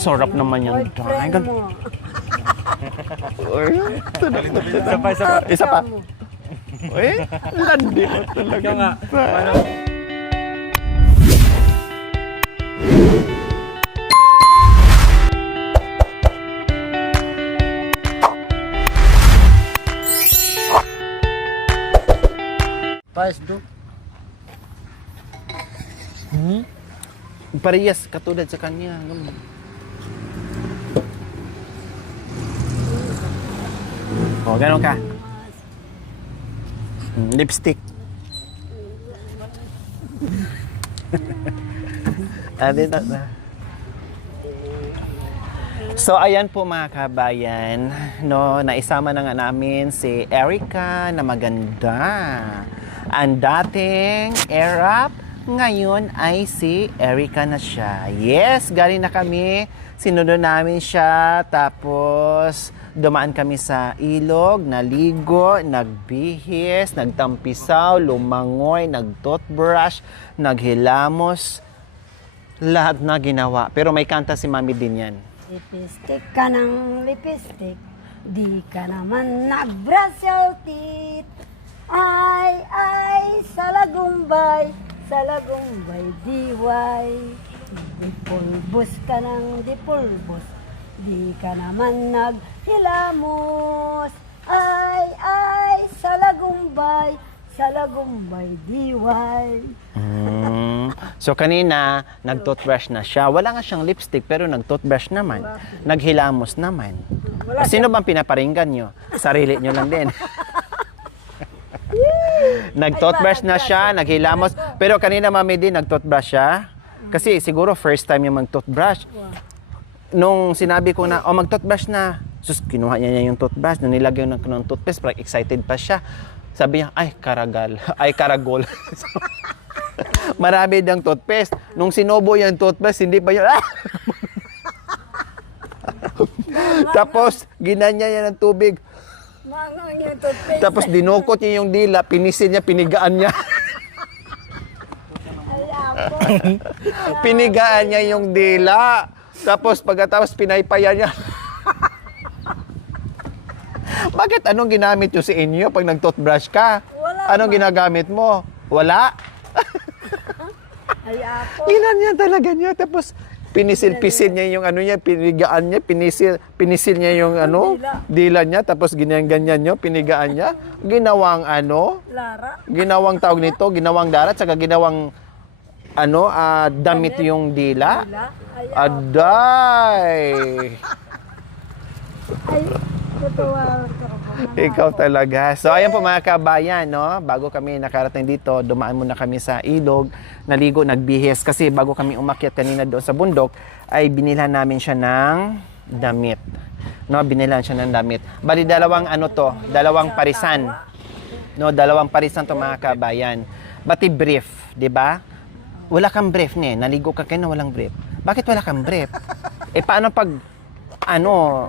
Sarap naman yan. Boyfriend mo. Uy, Isa pa, isa pa. isa pa. Uy, landi mo talaga. Ikaw nga. Paano? Pais do. Parehas katulad sa kanya. Oh, ganon ka. Lipstick. Na. So ayan po mga kabayan, no, naisama na nga namin si Erica na maganda. Ang dating Erap, ngayon ay si Erica na siya. Yes, galing na kami, sinunod namin siya, tapos dumaan kami sa ilog, naligo, nagbihis, nagtampisaw, lumangoy, nagtoothbrush, naghilamos, lahat na ginawa. Pero may kanta si Mami din yan. Lipstick ka ng lipstick, di ka naman nag-brush your teeth. Ay, sa lagumbay, diway. Dipulbos ka ng dipulbos, di ka naman naghilamos. Ay, sa lagumbay, diway. So kanina, nag-toothbrush na siya. Wala nga siyang lipstick, pero nag-toothbrush naman. Naghilamos naman. Sino bang pinaparinggan nyo? Sarili nyo lang din. Nag-toothbrush na siya, naghilamos. Pero kanina, Mami din, nag-toothbrush siya. Kasi siguro first time yung mag-toothbrush. Nung sinabi ko na, mag-toothbrush na. Sus, kinuha niya yung toothbrush. Nung nilagyan ng toothpaste, parang excited pa siya. Sabi niya, karagol. Marami dang toothpaste. Nung sinubo yung toothpaste, hindi pa yun. Tapos, ginanya niya ng tubig. Mangang yung toothpaste. Tapos, dinukot niya yung dila, pinisil niya, pinigaan niya. Ay, ako. Pinigaan niya yung dila. Tapos, pagkatapos, pinaypayan niya. Bakit? Anong ginamit nyo sa inyo pag nag-toothbrush ka? Wala Anong ginagamit mo? Wala? Ay, ako. Ginanya talaga niya. Tapos, pinisil-pisil niya yung ano niya, pinigaan niya, pinisil niya yung ano, dila niya, tapos ganyan niyo, pinigaan niya. Ginawang Lara. ginawang tawag nito, ginawang darat, saka ginawang damit yung dila. Ay, Aday! ay, tutuwa ko. Ikaw talaga. So, ayan po mga kabayan, no? Bago kami nakarating dito, dumaan muna kami sa ilog, naligo, nagbihis. Kasi bago kami umakyat kanina doon sa bundok, ay binilhan namin siya ng damit. No, binilhan siya ng damit. Bali, dalawang parisan. No, dalawang parisan to mga kabayan. Bati brief, di ba? Wala kang brief niya. Naligo ka kaya na walang brief. Bakit wala kang brief? Paano pag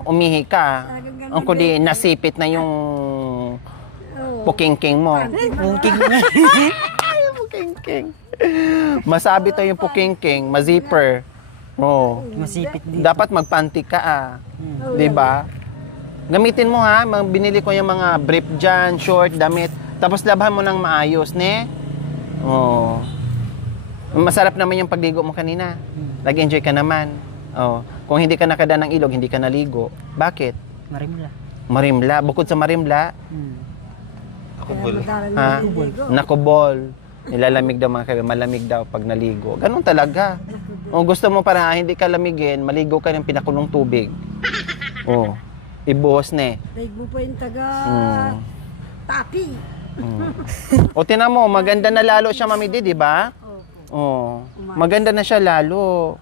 umihi ka, ang kundi nasipit na yung pukingking mo. Pukingking na. Pukingking. Masabit na yung pukingking, mazipper. Oh. Masipit din. Dapat magpanty ka, di ba? Gamitin mo ha, binili ko yung mga brief dyan, short, damit, tapos labhan mo ng maayos, ne? Oh. Masarap naman yung pagligo mo kanina. Nag-enjoy ka naman. Oh. Kung hindi ka nakadaan ng ilog, hindi ka naligo. Bakit? Marimla. Marimla. Bukod sa marimla, nakubol. Nilalamig daw mga kaibigan. Malamig daw pag naligo. Ganun talaga. O gusto mo para hindi ka lamigin, maligo ka ng pinakulong tubig. Oh. Ibuhos na eh. Daig mo pa yung taga tapi. O tinan mo, maganda na lalo siya, Mami Di ba? Oh. Maganda na siya lalo.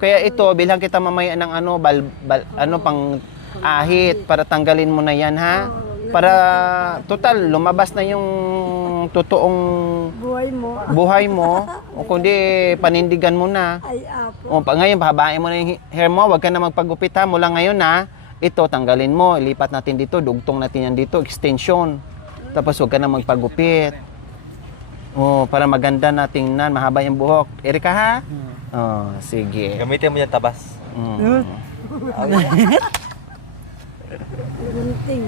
Kaya ito, bilhan kita mamaya ng pang ahit para tanggalin mo na yan, ha? Para total lumabas na yung totoong buhay mo o kundi panindigan mo na. Ay, ako. O ngayon pahabain mo na yung hair mo, wag ka na magpagupit ha. Mula ngayon na ito tanggalin mo, ilipat natin dito, dugtong natin yan dito, extension. Tapos wag ka na magpagupit. Oh, para maganda na tingnan, mahaba yung buhok. Erika ha? Oh, sige. Gamitin mo yung tabas. Gunting.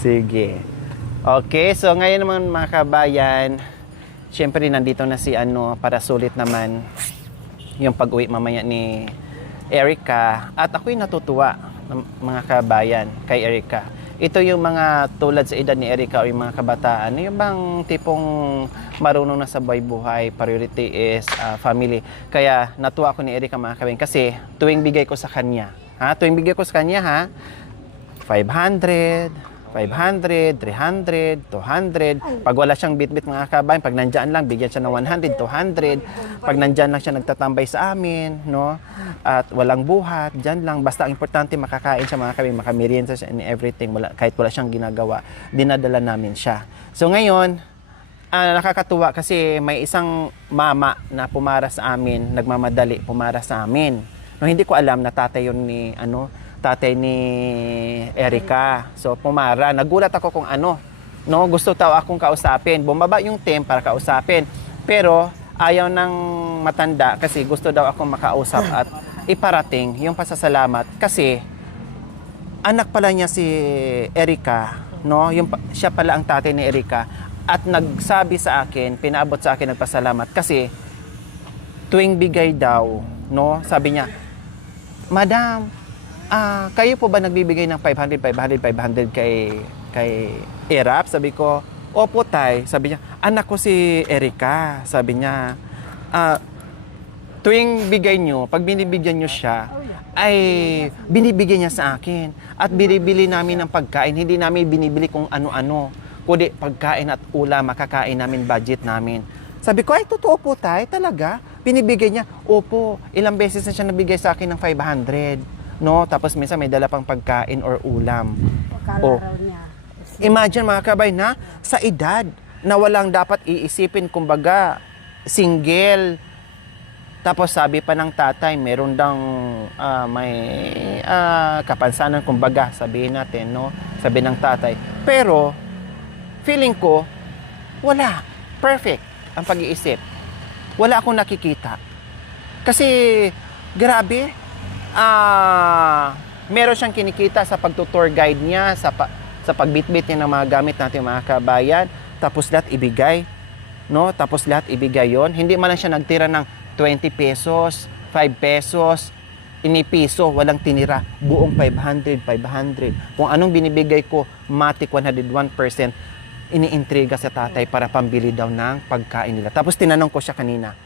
Sige. Okay, so ngayon naman mga kabayan, syempre nandito na si para sulit naman yung pag-uwi mamaya ni Erica. At ako'y natutuwa mga kabayan kay Erica. Ito yung mga tulad sa edad ni Erica o yung mga kabataan, yung bang tipong marunong na sa buhay, priority is family. Kaya natuwa ako ni Erica mga kabayan kasi tuwing bigay ko sa kanya, tuwing bigay ko sa kanya 500, 500, 300, 200. Pag wala siyang bit-bit mga kabayan, pag nandyan lang, bigyan siya ng 100, 200. Pag nandyan lang siya nagtatambay sa amin, no? At walang buhat, dyan lang. Basta ang importante, makakain siya mga kabayan, makamerienda siya and everything. Kahit wala siyang ginagawa, dinadala namin siya. So ngayon, nakakatuwa kasi may isang mama na pumara sa amin, nagmamadali, pumara sa amin. No, hindi ko alam na tatay yun ni, tatay ni Erica. So, pumara. Nagulat ako kung no? Gusto tao akong kausapin. Bumaba yung team para kausapin. Pero, ayaw ng matanda kasi gusto daw akong makausap at iparating yung pasasalamat. Kasi, anak pala niya si Erica, no? Siya pala ang tatay ni Erica. At nagsabi sa akin, pinaabot sa akin, nagpasalamat. Kasi, tuwing bigay daw, no? Sabi niya, Madam, kayo po ba nagbibigay ng 500 kay Erap? Sabi ko, opo tay. Sabi niya, anak ko si Erica. Sabi niya, tuwing bigay nyo, pag binibigyan nyo siya, ay binibigyan niya sa akin. At binibili namin ng pagkain. Hindi namin binibili kung ano-ano. Kundi pagkain at ulam, makakain namin, budget namin. Sabi ko, ay totoo po tay, talaga? Binibigay niya, opo, ilang beses na siya nabigay sa akin ng 500. No, tapos minsan may dala pang pagkain or ulam. Kalaraw niya. Imagine mga kabay na sa edad na walang dapat iisipin, kumbaga single. Tapos sabi pa ng tatay, meron dang may kapansanan, kumbaga sabihin natin, no? Sabi ng tatay. Pero feeling ko wala, perfect ang pag-iisip. Wala akong nakikita. Kasi grabe, meron siyang kinikita sa pagtutour guide niya, sa pagbitbit niya ng mga gamit natin mga kabayan, tapos lahat ibigay, no? Tapos lahat ibigay yon. Hindi man lang siya nagtira ng 20 pesos, 5 pesos, inipiso, walang tinira, buong 500. Kung anong binibigay ko, matik 101%, iniintriga sa tatay para pambili daw ng pagkain nila. Tapos tinanong ko siya kanina,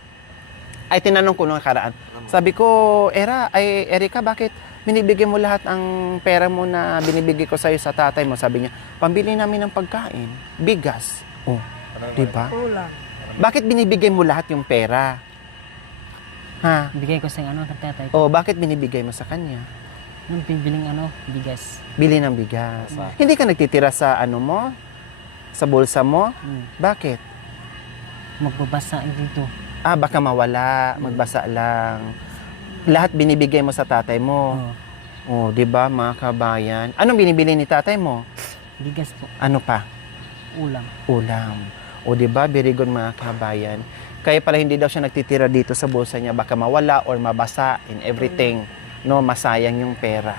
tinanong ko nung nakaraan. Sabi ko, Erica, bakit binibigay mo lahat ang pera mo na binibigay ko sa'yo sa tatay mo? Sabi niya, pambili namin ng pagkain, bigas. Oh, diba? Ulam. Bakit binibigay mo lahat yung pera? Ha? Bigay ko sa tatay. Oh, bakit binibigay mo sa kanya? Nung bibiling bigas. Bili ng bigas. Hindi ka nagtitira sa mo? Sa bulsa mo? Bakit? Magbabasa dito. Baka mawala, magbasa lang. Lahat binibigay mo sa tatay mo. Oh, 'di ba, mga kabayan? Anong binibili ni tatay mo? Bigas po. Ano pa? Ulam. Ulam. O 'di ba, very good mga kabayan. Kaya pala hindi daw siya nagtitira dito sa bulsa niya, baka mawala or mabasa in everything. No, masayang yung pera.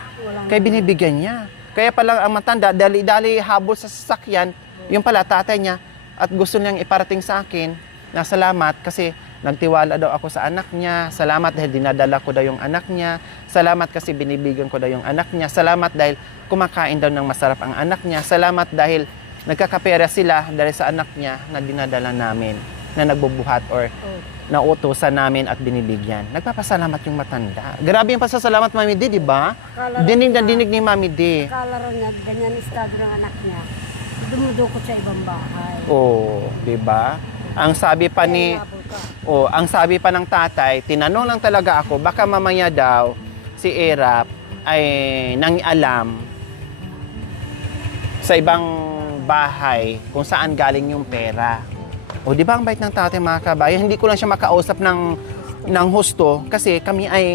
Kaya binibigyan niya. Kaya pala ang matanda, dali-dali habol sa sasakyan, yung pala tatay niya, at gusto niyang iparating sa akin na salamat kasi nagtiwala daw ako sa anak niya. Salamat dahil dinadala ko daw yung anak niya. Salamat kasi binibigyan ko daw yung anak niya. Salamat dahil kumakain daw ng masarap ang anak niya. Salamat dahil nagkakapera sila dahil sa anak niya na dinadala namin, na nagbubuhat or nautusan namin at binibigyan. Nagpapasalamat yung matanda. Grabe yung pasasalamat, Mami D, di ba? Dinig na dinig ni Mami D. Kalaro niya, ganyan estado ng anak niya. Dumudukot sa ibang bahay. Oo, di ba? Ang sabi pa ng tatay, tinanong lang talaga ako, baka mamaya daw si Erap ay nangialam sa ibang bahay kung saan galing yung pera. O di ba ang bait ng tatay mga kabayan? Hindi ko lang siya makausap ng husto kasi kami ay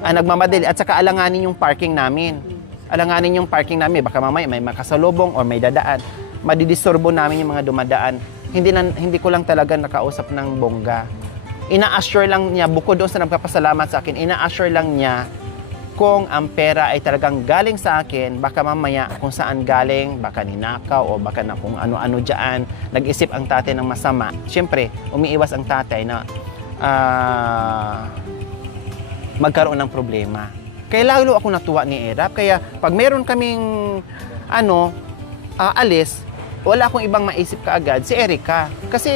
nagmamadali at saka alanganin yung parking namin. Baka mamaya may makasalubong o may dadaan. Madidisturbo namin yung mga dumadaan. Hindi ko lang talaga nakausap ng bongga. ina-assure lang niya, bukod doon sa nagpapasalamat sa akin, ina-assure lang niya kung ang pera ay talagang galing sa akin, baka mamaya kung saan galing, baka ninakaw o baka na kung ano-ano dyan, nag-isip ang tatay ng masama. Siyempre, umiiwas ang tatay na magkaroon ng problema. Kaya lalo ako natuwa ni Erap. Kaya pag meron kaming alis, wala akong ibang maisip kaagad, si Erica. Kasi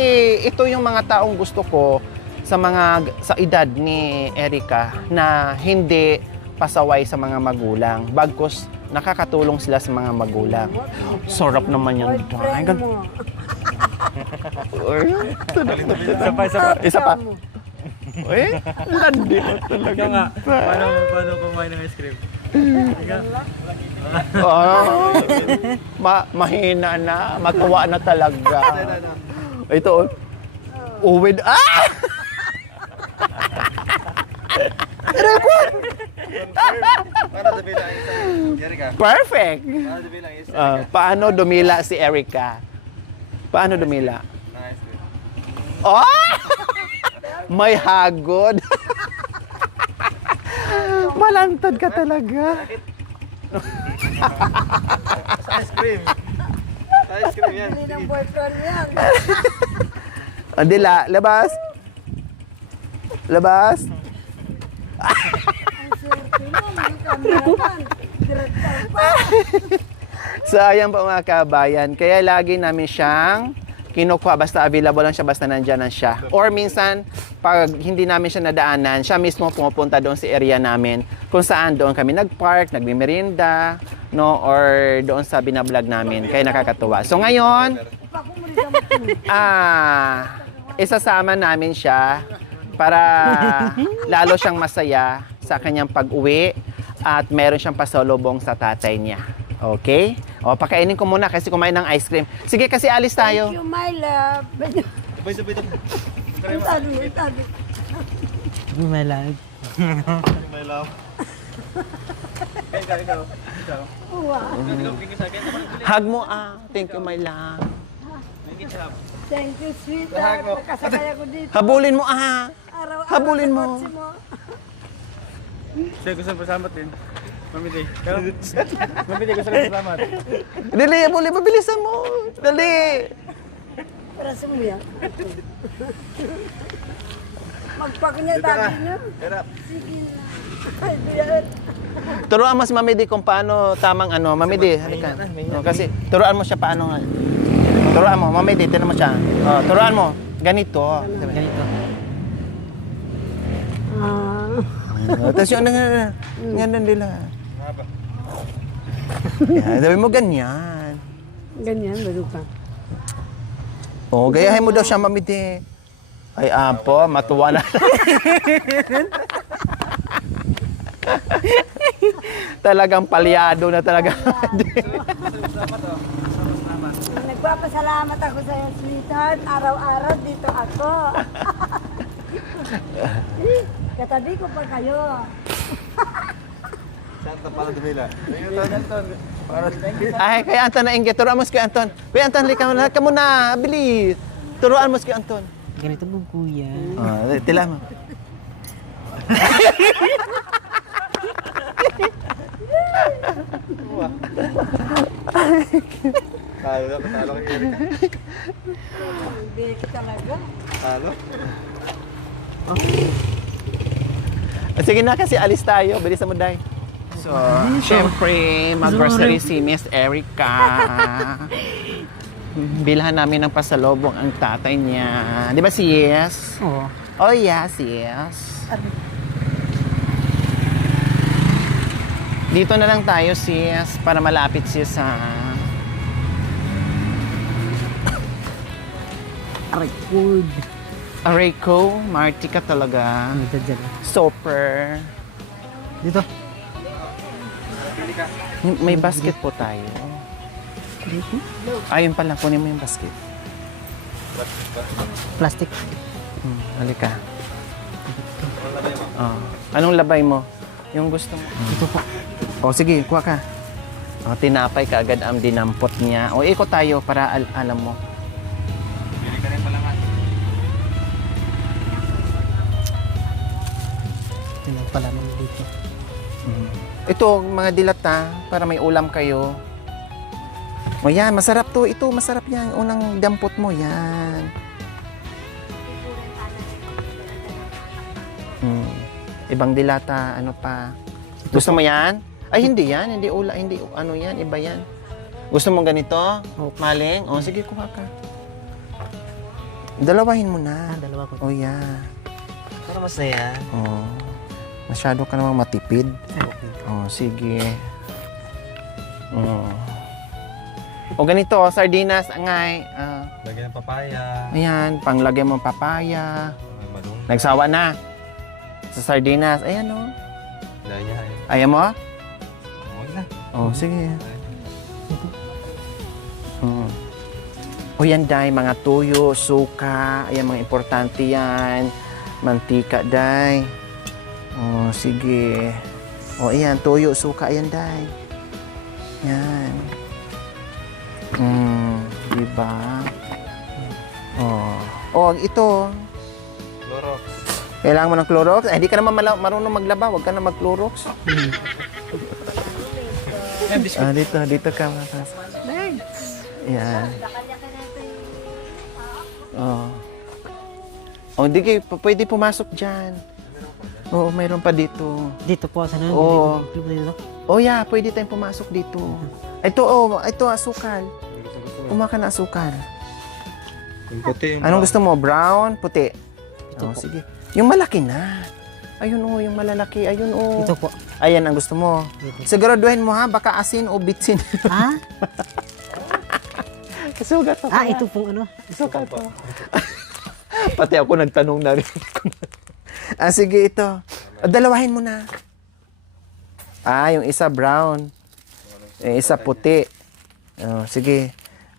ito yung mga taong gusto ko sa edad ni Erica na hindi pasaway sa mga magulang. Bagkus nakakatulong sila sa mga magulang. Sarap naman yan. Boyfriend mo. Isa pa. Uy, landi mo talaga. Ikaw nga, paano kumain ng ice cream? Mahina na, matuwa na talaga. Ito, uwid. Paano dumila yung Erica? Perfect! Paano dumila yung Paano dumila si Erica? Paano dumila? ng ice cream? Oh! May hagod. Malantad ka talaga. Sa ice cream. Sa ice cream yan. Hindi ng boyfriend yan. Dila, labas. Labas. Ang swerte mo, may cameraman. Director pa. So, ayan po mga kabayan. Kaya lagi namin siyang kinukuha. Basta available lang siya, basta nandyan na siya. Or minsan, pag hindi namin siya nadaanan, siya mismo pumupunta doon sa area namin kung saan doon kami nag-park, nagmimerinda, no? Or doon sa binablog namin. Kaya nakakatuwa. So, ngayon, isasama namin siya para lalo siyang masaya sa kanyang pag-uwi at meron siyang pasalubong sa tatay niya. Okay? O, pakainin ko muna kasi kumain ng ice cream. Sige, kasi alis tayo. Thank you, my love. Sabay-sabay ito. Ang sabi, ang sabi. My love. My love. Ikaw. Wow. Ikaw, sa akin. Hug mo, thank you, my love. Thank you, sweetheart. Nakasakay ako dito. Habulin mo, Araw-araw habulin sa mo. kotse mo. Siya gusto pasalamat din. Mami Day. Mami Day, gusto lang pasalamat. Dali, habulin, mabilisan mo. Dali. Para sa mo yan. Magpakunya dati niyo. Erap. Sige na. Ay, diyan. Turuan mo si Mami Di kung paano tamang Mami Di, halika. No, kasi turuan mo siya paano nga. Turuan mo, Mami Di, tinan mo siya. Turuan mo. Ganito. Ganito. Tapos yung ganun nila. Yan, sabi mo ganyan. Ganyan, bago pa. Gayahin mo daw siya, Mami Di. Ay, apo, matuwa na. Talagang palyado na talaga. Nagpapasalamat ako sa iyo, sweetheart. Araw-araw dito ako. Katabi ko pa kayo. Saan ka para dumila? Anton. Ay, kaya Anton na inggit. Turuan mo si Kuya Anton. Kuya Anton, halika ka muna. Bilis. Turuan mo si Kuya Anton. Ganito po, kuya. Tila mo. Talo kay Erica. Beke talaga. Talo? Sige na kasi alis tayo. Bilis mo, Day. So, syempre, mag-grocery si Miss Erica. Bilhan namin ng pasalubong ang tatay niya. Di ba si Yes? Oo. Oh, yes, yes. Dito na lang tayo, sis, para malapit sis sa... Record. Areco, Marty ka talaga. Dito dyan. Super. Dito. May basket po tayo. Ayun pala, kunin mo yung basket. Plastic. Halika. Anong labay mo? Yung gusto mo. Dito po. Sige, kuha ka. Tinapay ka agad ang dinampot niya. Ikot tayo para alam mo. Bili ka rin pala nga. Ito lang pala naman dito. Ito, mga dilata, para may ulam kayo. O yan, masarap to. Ito, masarap yan. Unang dampot mo, yan. Ibang dilata, ano pa. Gusto mo yan? Ay, hindi yan. Hindi ula, hindi ano yan, iba yan. Gusto mo ganito? Maling? O, sige, kuha ka. Dalawahin mo na. Dalawa ko. O, yan. Para masaya. O, masyado ka namang matipid. Okay. O, sige. O, ganito, sardinas, angay. Lagyan ng papaya. Ayan, panglagay mo papaya. Madung. Nagsawa na. Sa sardinas. Ayan, o. Lagyan niya. Ayaw mo? Huwag na. O, sige. O yan, day, mga tuyo, suka, ayan, mga importante yan. Mantika, day. O, sige. O, ayan, tuyo, suka, ayan, day. Yan. Diba? O, ito. Clorox. Kailangan mo ng Clorox? Eh, di ka naman marunong maglaba. Huwag ka na mag-Clorox. Dito ka. Yan. Hindi kayo, pwede pumasok dyan. Oo, mayroon pa dito. Dito po, sana. Oo. Dito. Yeah, pwede tayong pumasok dito. Ito, asukal. Kumain ka na asukal. Yung puti. Anong gusto mo? Brown? Puti? Ito po. Sige. Yung malaki na. Ayun yung malalaki. Ayun Ito po. Ayan ang gusto mo. Siguraduhin mo ha, baka asin o bitsin. Ah? Sugat ako. Ito pong ano. Sugat ako. Pati ako nagtanong na rin. Sige ito. Dalawahin mo na. Yung isa brown. Yung isa puti. Sige.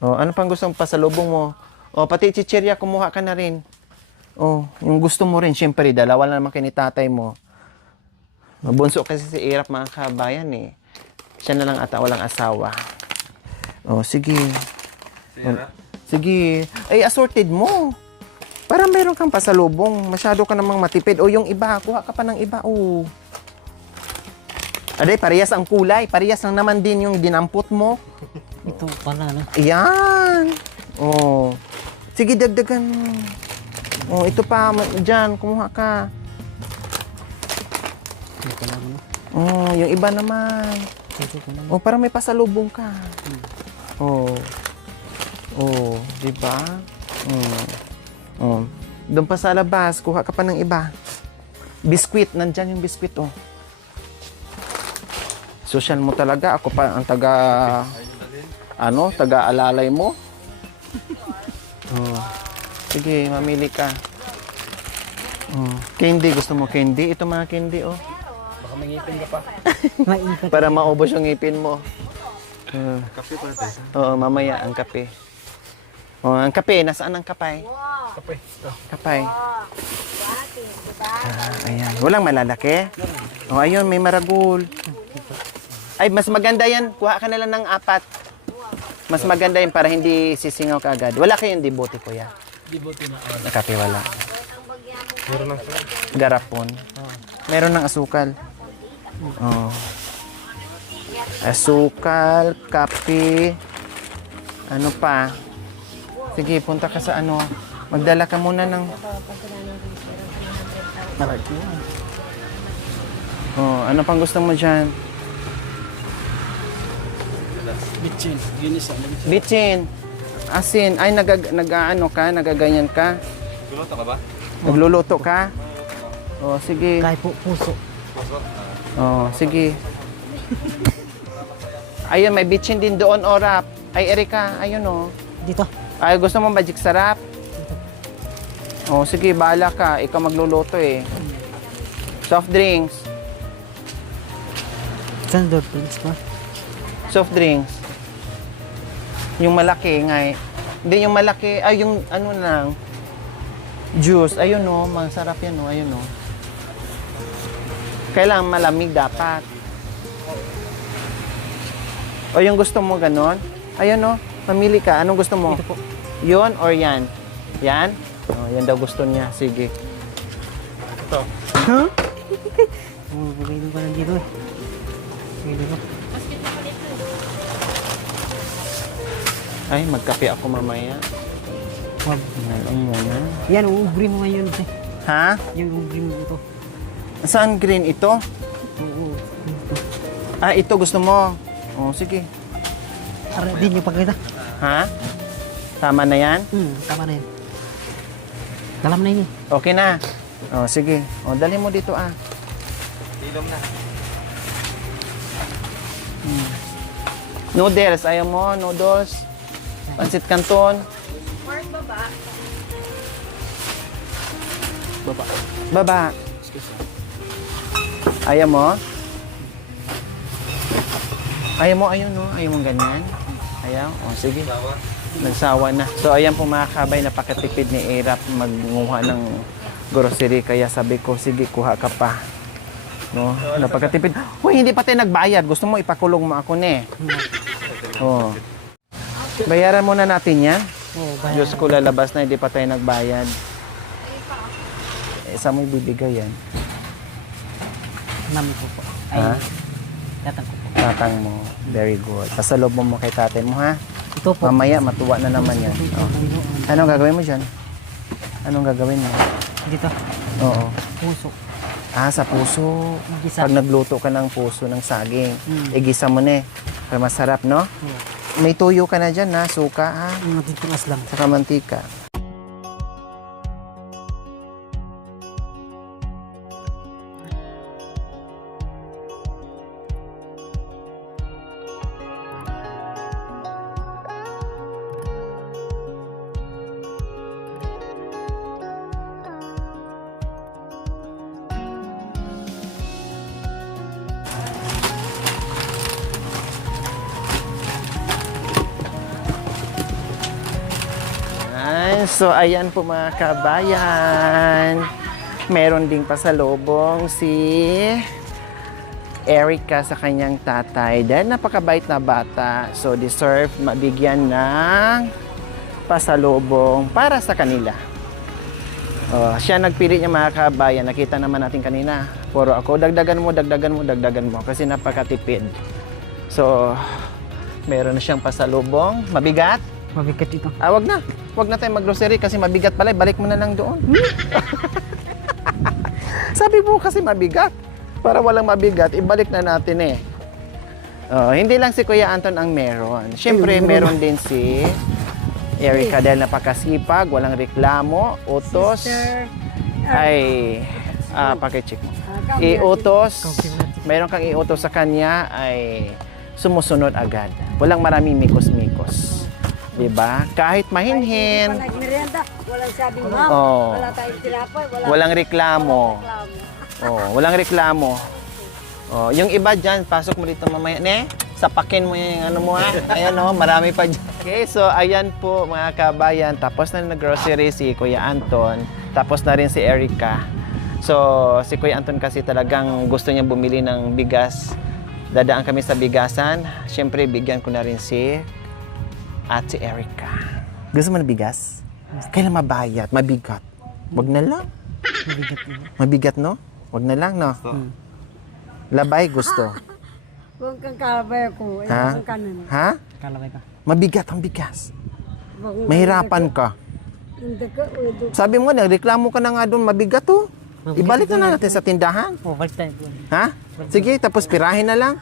Ano pang gustong pasalubong mo? Pati chichirya, kumuha ka na rin. Yung gusto mo rin, syempre, dalawa na naman kayo ni tatay mo. Bunso kasi si Irap, mga kabayan eh. Siya na lang ata, walang asawa. Sige. Sige. Ay, assorted mo. Para meron kang pasalubong. Masyado ka namang matipid. Yung iba, kuha ka pa ng iba. Aday, parehas ang kulay. Parehas lang naman din yung dinampot mo. Ito pala, no? Ayan. Sige, dagdagan mo. Ito pa, dyan, kumuha ka. Ito pala, no? Yung iba naman. Ito po naman. Para may pasalubong ka. Diba? Doon pa sa labas, kuha ka pa ng iba. Biskwit, nandyan yung biskwit, Social mo talaga. Ako pa ang taga-alalay mo. Sige, mamili ka. Candy, gusto mo candy? Ito mga candy, Baka may ngipin ka pa. Maipit. Para maubos yung ngipin mo. Kape pala tayo. Mamaya ang kape. Ang kape, nasaan ang kapay? Kape. Ito. Kapay. Ayan. Walang malalaki? Ayun, may maragul. Ay, mas maganda yan. Kuha ka na lang ng 4. Mas maganda yan para hindi sisingaw ka agad. Wala kayong dibote, kuya? Dibote na. Kape wala. Meron ng Garapon. Meron ng asukal. Asukal, kape. Ano pa? Sige, punta ka sa ano. Magdala ka muna ng... Malaki yan. Ano pang gusto mo dyan? bitchin. Ginis Bitchin. Asin. Ay, nagaganyan ka? Luluto ka ba? Nagluluto ka? Sige. Kahit po puso. Sige. Ayun, may bitchin din doon, Rap. Ay, Erika, ayun, Dito. Ay, gusto mo magic sarap? Sige, bahala ka. Ikaw magluluto eh. Soft drinks. Saan door please pa? Soft drinks. Yung malaki nga eh. Hindi, yung malaki. Ay, yung ano lang. Juice. Ayun masarap yan ayun Kailangan malamig dapat. Yung gusto mo ganon? Ayun mamili ka. Anong gusto mo? Ito po. Yun or yan? Yan? Yan daw gusto niya. Sige. Ito. Huh? Pagkainom ka lang dito eh. Pagkainom ko. Ay, magkape ako mamaya. Wag. Ano muna? Yan, uubri mo ngayon eh. Ha? Yan, uubri mo ito. Saan green ito? Oo. Ah, ito gusto mo. Oh, sige. Ara, din yung pagkita. Ha? Tama na yan? Tama na yan. Dalam na yun eh. Okay na. Oh, sige. Oh, dali mo dito ah. Ilong na. Noodles, ayaw mo? Noodles? Pansit Canton? Baba. Baba. Ayaw mo? Ayaw mo, ayun no? Ayaw mong ganyan? Ayaw? O, sige. Nagsawa na. So, ayan po mga kabay, napakatipid ni Erap magnguha ng grocery. Kaya sabi ko, sige, kuha ka pa. No? Napakatipid. Uy, hindi pa tayo nagbayad. Gusto mo, ipakulong mo ako, ne? Oh. Bayaran muna natin yan. Oo, bayan. Diyos ko, lalabas na, hindi pa tayo nagbayad. Saan mo ibibigay yan? Mami ko po. Ay, Ha? tatang ko po. Tatang mo. Very good. Pasalob mo kay tatay mo, ha? Ito po. Mamaya, matuwa na naman yan. Oh. Anong gagawin mo dyan? Anong gagawin mo? Dito. Oo. Puso. Ah, sa puso. Gisa. Pag nagluto ka ng puso ng saging, Mm. igisa mo na eh. Para masarap, no? Oo. May tuyo ka na dyan, ha? Suka, ha? Dito lang. Saka mantika. So, ayan po mga kabayan. Meron ding pasalubong si Erica sa kanyang tatay. Dahil napakabait na bata. So, deserve mabigyan ng pasalubong para sa kanila. Siya nagpili niya mga kabayan. Nakita naman natin kanina. Puro ako, dagdagan mo, dagdagan mo, dagdagan mo. Kasi napakatipid. So, meron na siyang pasalubong. Mabigat. Mabigat ito. Ah, wag na. Wag na tayo mag-grocery kasi mabigat pala. Balik mo na lang doon. Sabi mo kasi mabigat. Para walang mabigat, ibalik na natin eh. Hindi lang si Kuya Anton ang meron. Siyempre, meron din si Erica dahil napakasipag, walang reklamo, utos. Ay, pakicheck mo. Iutos, mayroon kang iutos sa kanya ay sumusunod agad. Walang maraming mikos-mikos. Diba? Kahit mahinhin, Pag nagmerienda, walang sabing ma'am, Oo. wala tayong tinapay, walang reklamo. Walang reklamo. Yung iba dyan, pasok mo dito mamaya. Ne, sapakin mo yung ano mo ha. Ayan marami pa dyan. Okay, so ayan po mga kabayan. Tapos na nag-grocery si Kuya Anton. Tapos na rin si Erica. So, si Kuya Anton kasi talagang gusto niya bumili ng bigas. Dadaan kami sa bigasan. Siyempre, bigyan ko na rin si Ate Erica. Gusto mo na bigas? Kailan mabayat? Mabigat? Wag na lang. Mabigat ito. Mabigat, no? Wag na lang, no? Labay gusto. Huwag kang kalabay ko, Ha? kang kanan. Ha? Kalaway ka. Mabigat ang bigas. Huwag Mahirapan ka. Hindi ka, udo. Sabi mo, nagreklamo ka na nga doon, mabigat to. Ibalik na lang natin sa tindahan. Oh, balik tayo. Ha? Sige, tapos pirahin na lang.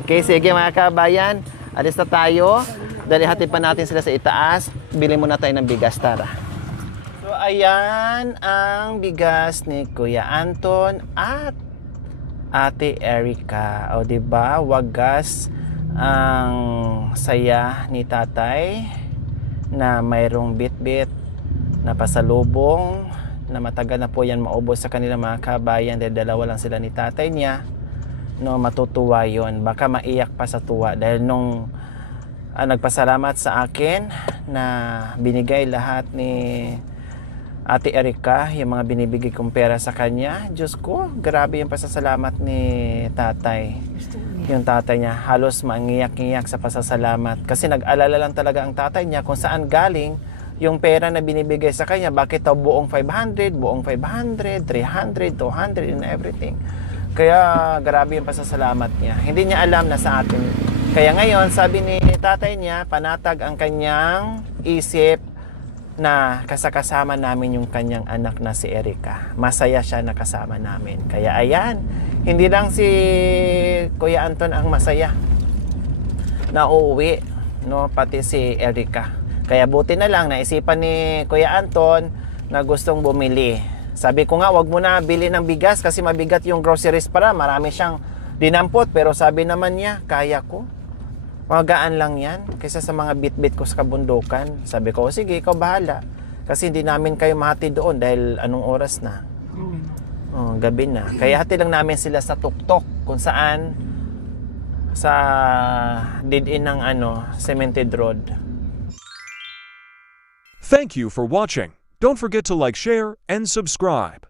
Okay, sige mga kabayan. Alis na tayo. Dali hatid pa natin sila sa itaas. Bili muna tayo ng bigas, tara. So, ayan ang bigas ni Kuya Anton at Ate Erica. O, diba? Wagas ang saya ni tatay na mayroong bit-bit na pasalubong na matagal na po yan maubos sa kanila mga kabayan dahil dalawa lang sila ni tatay niya. No, matutuwa yon, baka maiyak pa sa tuwa dahil nung nagpasalamat sa akin na binigay lahat ni Ate Erica yung mga binibigay kong pera sa kanya. Diyos ko, grabe yung pasasalamat ni tatay. Yung tatay niya halos mangiyak-ngiyak sa pasasalamat kasi nag-alala lang talaga ang tatay niya kung saan galing yung pera na binibigay sa kanya, bakit daw buong 500, buong 500, 300, 200, and everything. Kaya grabe yung pasasalamat niya. Hindi niya alam na sa atin. Kaya ngayon, sabi ni tatay niya, panatag ang kanyang isip na kasama namin yung kanyang anak na si Erica. Masaya siya na kasama namin. Kaya ayan, hindi lang si Kuya Anton ang masaya na uuwi, no? Pati si Erica. Kaya buti na lang naisipan ni Kuya Anton na gustong bumili. Sabi ko nga, wag mo na bili ng bigas kasi mabigat yung groceries para. Marami siyang dinampot, pero sabi naman niya, kaya ko. Magaan lang yan kaysa sa mga bit-bit ko sa kabundukan. Sabi ko, sige, ikaw bahala. Kasi hindi namin kayo mahatid doon dahil anong oras na? Oh, gabi na. Kaya hatid lang namin sila sa tuktok kung saan sa didin ng cemented road. Thank you for watching. Don't forget to like, share, and subscribe.